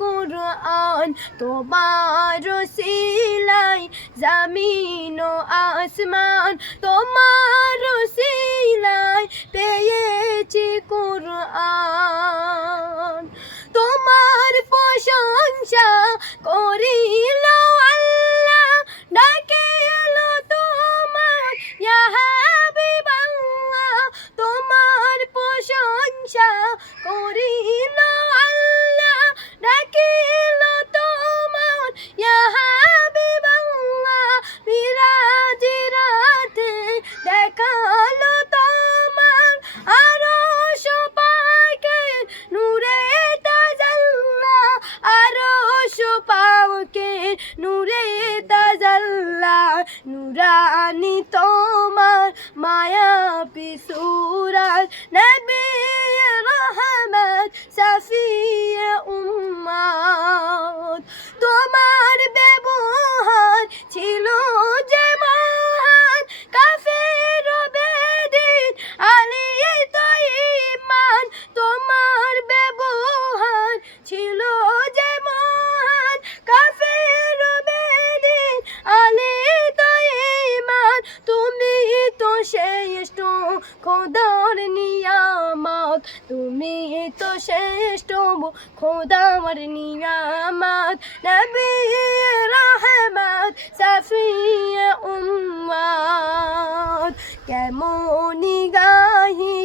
কুরআন তোমার রসিলায় জামিন ও আসমান তোমার রসিলায় পেয়েছি কুরআন তোমার প্রশংসা করিল আল্লাহ ডাকে এলো তোমার ইয়া হাবিবাল্লাহ তোমার প্রশংসা করিল আল্লাহ ডাকে এলো তোমার ইয়া হাবিবাল্লাহ মিরাজে রাতে দেখালো তোমার আরশ পাকে নূরে তাজাল্লা আরশ পাকে নূরে তাজাল্লা নুরানি তোমার মায়া পিসুরাত নবী রহমত সফিয়ে উম্মত তোমার ব্যবহার ছিল যে মহান কাফের ও বেদিন আলী তো ঈমান তোমার ব্যবহার ছিল যে মহান কাফের ও বেদিন আলী তো ঈমান তুমি তো শ্রেষ্ঠ খোদার নিয়ামত তুমি তো শ্রেষ্ঠ খোদার নিয়ামত নবী রহমত সফিয়ে উম্মত কেমন গাহি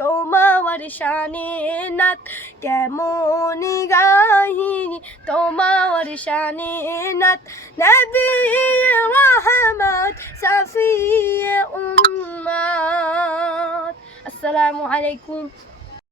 তোমার শানে নাত কেমন গাহি তোমার শানে নাত নবী রহমত সফিয়ে উম্মত আসসালামু আলাইকুম।